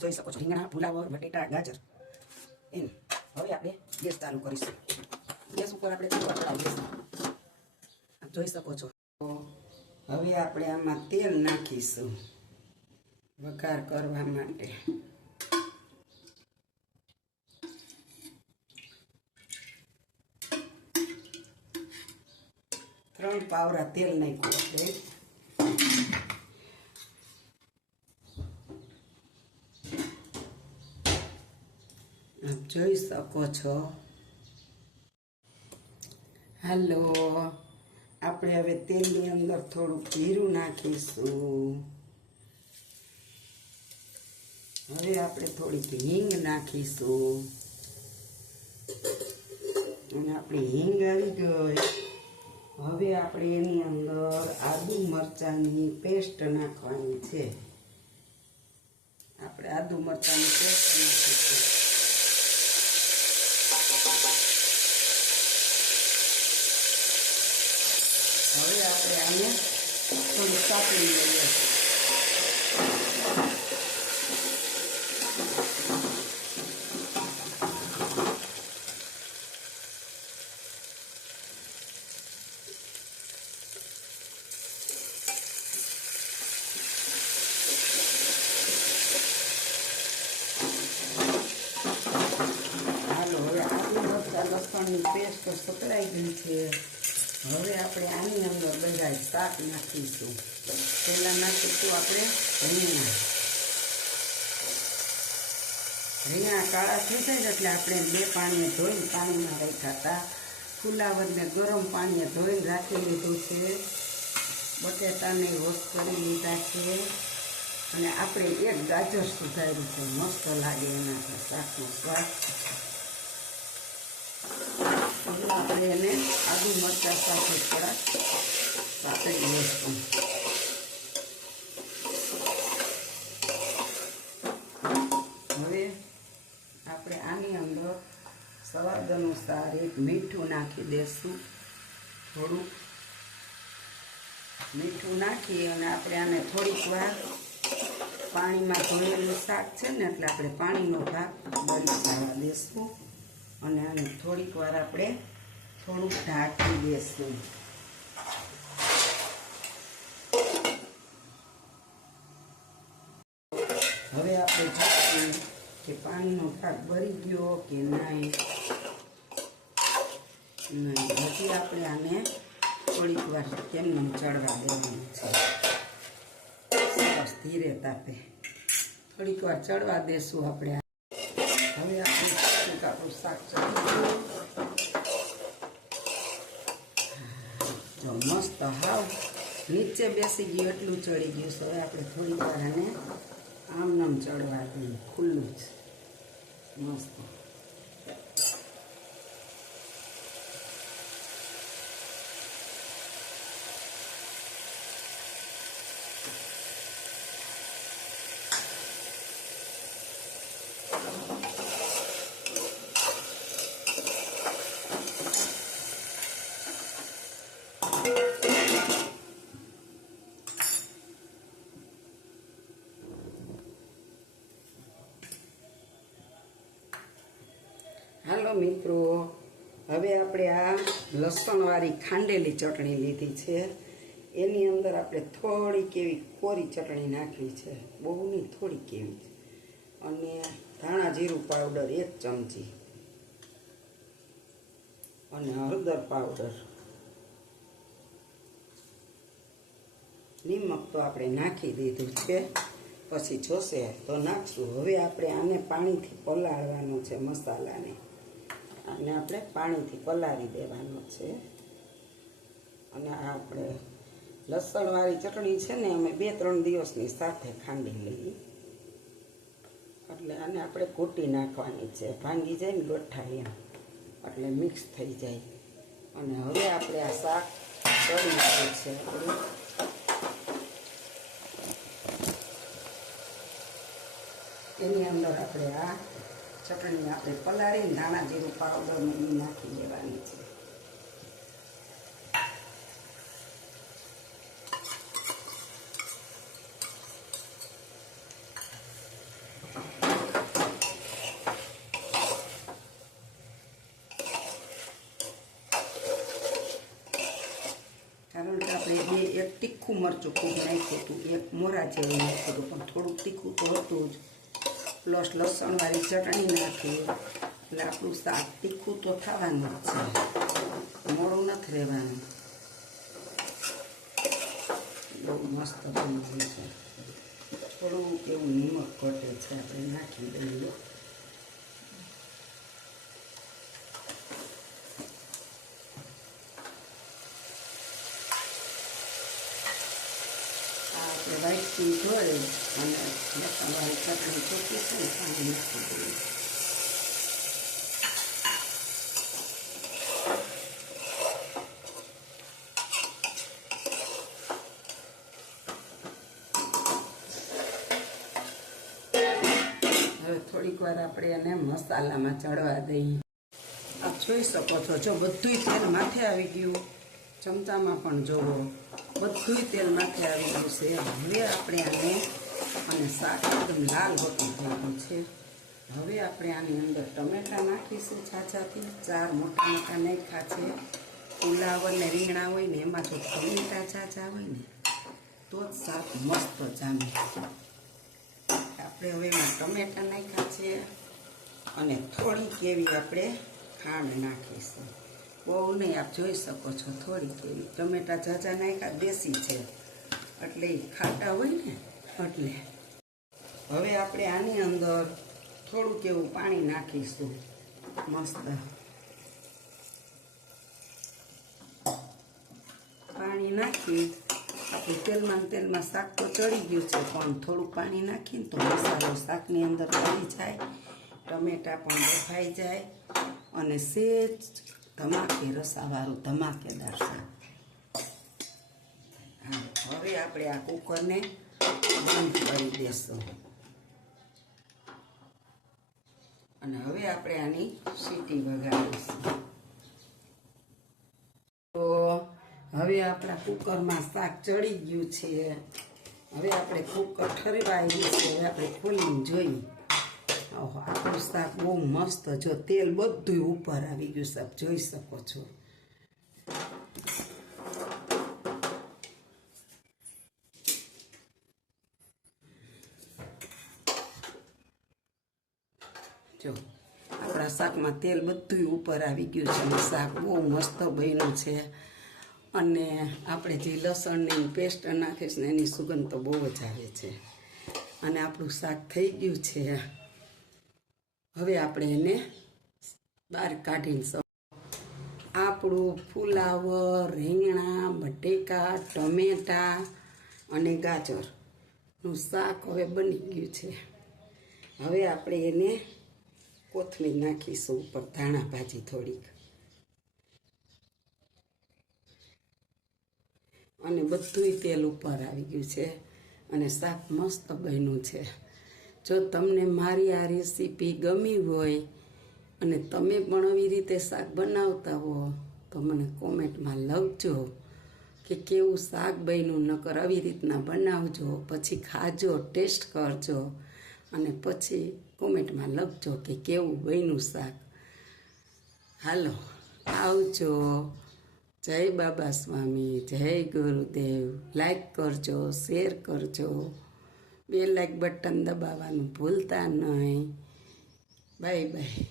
જોઈ શકો છો રીંગણા ફુલાવર બટેટા ગાજર એમ હવે આપણે ગેસ ચાલુ કરીશું ગેસ ઉપર આપણે જોઈ શકો છો હવે આપણે આમાં તેલ નાખીશું વઘાર કરવા માટે 3 પાવડા તેલ નાખ્યું આપણે આપ જોઈ શકો છો હાલો આપણે હવે તેલની અંદર થોડું જીરું નાખીશું હવે આપણે થોડીક હિંગ નાખીશું અને આપણી હિંગ આવી ગઈ હવે આપણે એની અંદર આદુ મરચાંની પેસ્ટ નાખવાની છે આપણે આદુ મરચાંની પેસ્ટ નાખીશું હવે આપણે આને થોડું સાંકળી લઈએ લસણની પેસ્ટ સતરાઈ ગઈ છે હવે આપણે આની અંદર બધા શાક નાખીશું પહેલાં નાખીશું આપણે રીંગણા કાળા થઈ જાય એટલે આપણે 2 પાણીએ ધોઈને પાણીમાં રાખ્યા હતા ફુલાવરને ગરમ પાણીએ ધોઈને રાખી લીધું છે બટેટાને વોશ કરી લીધા છે અને આપણે 1 ગાજર સુધાર્યું છે મસ્ત લાગે એના શાકનો સ્વાદ આપણે એને આદુ મરચાં સાથે થોડાક સાતળી લઈશું હવે આપણે આની અંદર સ્વાદ અનુસાર એક મીઠું નાખી દઈશું થોડુંક મીઠું નાખી અને આપણે આને થોડીક વાર પાણીમાં ધોયેલું શાક છે ને એટલે આપણે પાણીનો ભાગ બળી જવા દઈશું અને આને થોડીક વાર આપણે થોડુંક ઢાંકી દઈશું હવે આપણે જોઈશું કે પાણીનો ભાગ બળી ગયો કે નહીં હજી આપણે આને થોડીક વાર કેમને ચડવા દેવાનું છે સરસ ધીરે તાપે થોડીક વાર ચડવા દેશું આપણે હવે આપણે આપણું શાક ચડી જો મસ્ત હાવ નીચે બેસી ગયું એટલું ચડી ગયું છે હવે આપણે થોડી વાર આને આમ ચડવા દઈએ ખુલ્લું જ મસ્ત હાલો મિત્રો હવે આપણે આ લસણવાળી ખાંડેલી ચટણી લીધી છે એની અંદર આપણે થોડીક એવી કોરી ચટણી નાખવી છે બહુ નહીં થોડીક એવી અને ધાણા જીરું પાવડર 1 ચમચી અને હળદર પાવડર નિમક તો આપણે નાખી દીધું છે પછી જોશે તો નાખશું હવે આપણે આને પાણીથી પલાળવાનો છે મસાલાને અને આપણે પાણીથી પલાળી દેવાનો છે અને આપણે લસણવાળી ચટણી છે ને અમે 2-3 દિવસની સાથે ખાંડી લઈએ એટલે આને આપણે કૂટી નાખવાની છે ભાંગી જાય ને ગઠ્ઠા એમ એટલે મિક્સ થઈ જાય અને હવે આપણે આ શાક ચડી નાખ્યું છે એની અંદર આપણે આ ચટણી આપણે પલાળીને ધાણા જીરું પાવડર નાખી દેવાની છે તીખું મરચું ખૂબ નાખ્યું હતું, એક મોરા જેવું નાખ્યું હતું, પણ થોડુંક તીખું તો હતું જ. પ્લસ લસણવાળી ચટણી નાખી એટલે આપણું શાક તીખું તો થવાનું જ છે, મોડું નથી રહેવાનું. બહુ મસ્ત બન્યું છે. થોડુંક એવું નિમક ઘટે છે, આપણે નાખી દઈએ. આપણે વાટકી ધોઈ અને લસણવાળી ચટણી ચોખ્ખી છે ને પાણી નાખી દઈએ. હવે થોડીક વાર આપણે એને મસાલામાં ચડવા દઈએ. આપ જોઈ શકો છો, જો બધુંય તેલ માથે આવી ગયું, ચમચામાં પણ જોવો બધુંય તેલ માથે આવી ગયું છે. હવે આપણે આને, અને શાક એકદમ લાલ હોતું થઈ ગયું છે. હવે આપણે આની અંદર ટમેટા નાખીશું છાછાથી. 4 મોટા મોટા નાખ્યા છે. ફુલાવર ને રીંગણા હોય ને એમાં જો ટમેટા છાછા હોય ને તો જ શાક મસ્ત જામે. આપણે હવે એમાં ટમેટા નાખ્યા છે અને થોડીક એવી આપણે ખાંડ નાખીશું. બહુ નહીં, આપ જોઈ શકો છો, થોડીક એવી. ટમેટા ઝાઝા નાખ્યા, દેશી છે એટલે ખાટા હોય ને એટલે. હવે આપણે આની અંદર થોડુંક એવું પાણી નાખીશું. મસ્ત પાણી નાખી આપણે તેલમાં શાક તો ચડી ગયું છે, પણ થોડુંક પાણી નાખીને તો મસાલો શાકની અંદર ચડી જાય, ટમેટા પણ બફાઈ જાય અને સેજ ધમાકે રસાવાળું ધમાકેદાર શાક. હા, હવે આપણે આ કુકરને બંધ કરી દઈશું અને હવે આપણે આની સીટી વગાડીશું. તો હવે આપણા કુકરમાં શાક ચડી ગયું છે. હવે આપણે કુકર ઠરવાયું છે. હવે આપણે ખોલીને જોઈએ. આપણું શાક બહુ મસ્ત, જો તેલ બધું ઉપર આવી ગયું છે, જોઈ શકો છો. જો આપણા શાકમાં તેલ બધું ઉપર આવી ગયું છે અને શાક બહુ મસ્ત બન્યું છે. અને આપણે જે લસણની પેસ્ટ નાખીશ ને એની સુગંધ તો બહુ જ આવે છે. અને આપણું શાક થઈ ગયું છે. હવે આપણે એને બહાર કાઢીને આપણું ફુલાવર, રીંગણા, બટેકા, ટમેટા અને ગાજરનું શાક હવે બની ગયું છે. હવે આપણે એને કોથમીર નાખીશું ઉપર, ધાણા ભાજી થોડીક, અને બધુંય તેલ ઉપર આવી ગયું છે અને શાક મસ્ત બન્યું છે. જો તમને મારી આ રેસીપી ગમી હોય અને તમે પણ આવી રીતે શાક બનાવતા હો તો મને કોમેન્ટમાં લખજો કે કેવું શાક બન્યું. નકર આવી રીતના બનાવજો, પછી ખાજો, ટેસ્ટ કરજો અને પછી કોમેન્ટમાં લખજો કે કેવું બન્યું શાક. હાલો, આવજો. જય બાબા સ્વામી, જય ગુરુદેવ. લાઈક કરજો, શેર કરજો, બે લાઈક બટન દબાવવાનું ભૂલતા નહીં. Bye bye.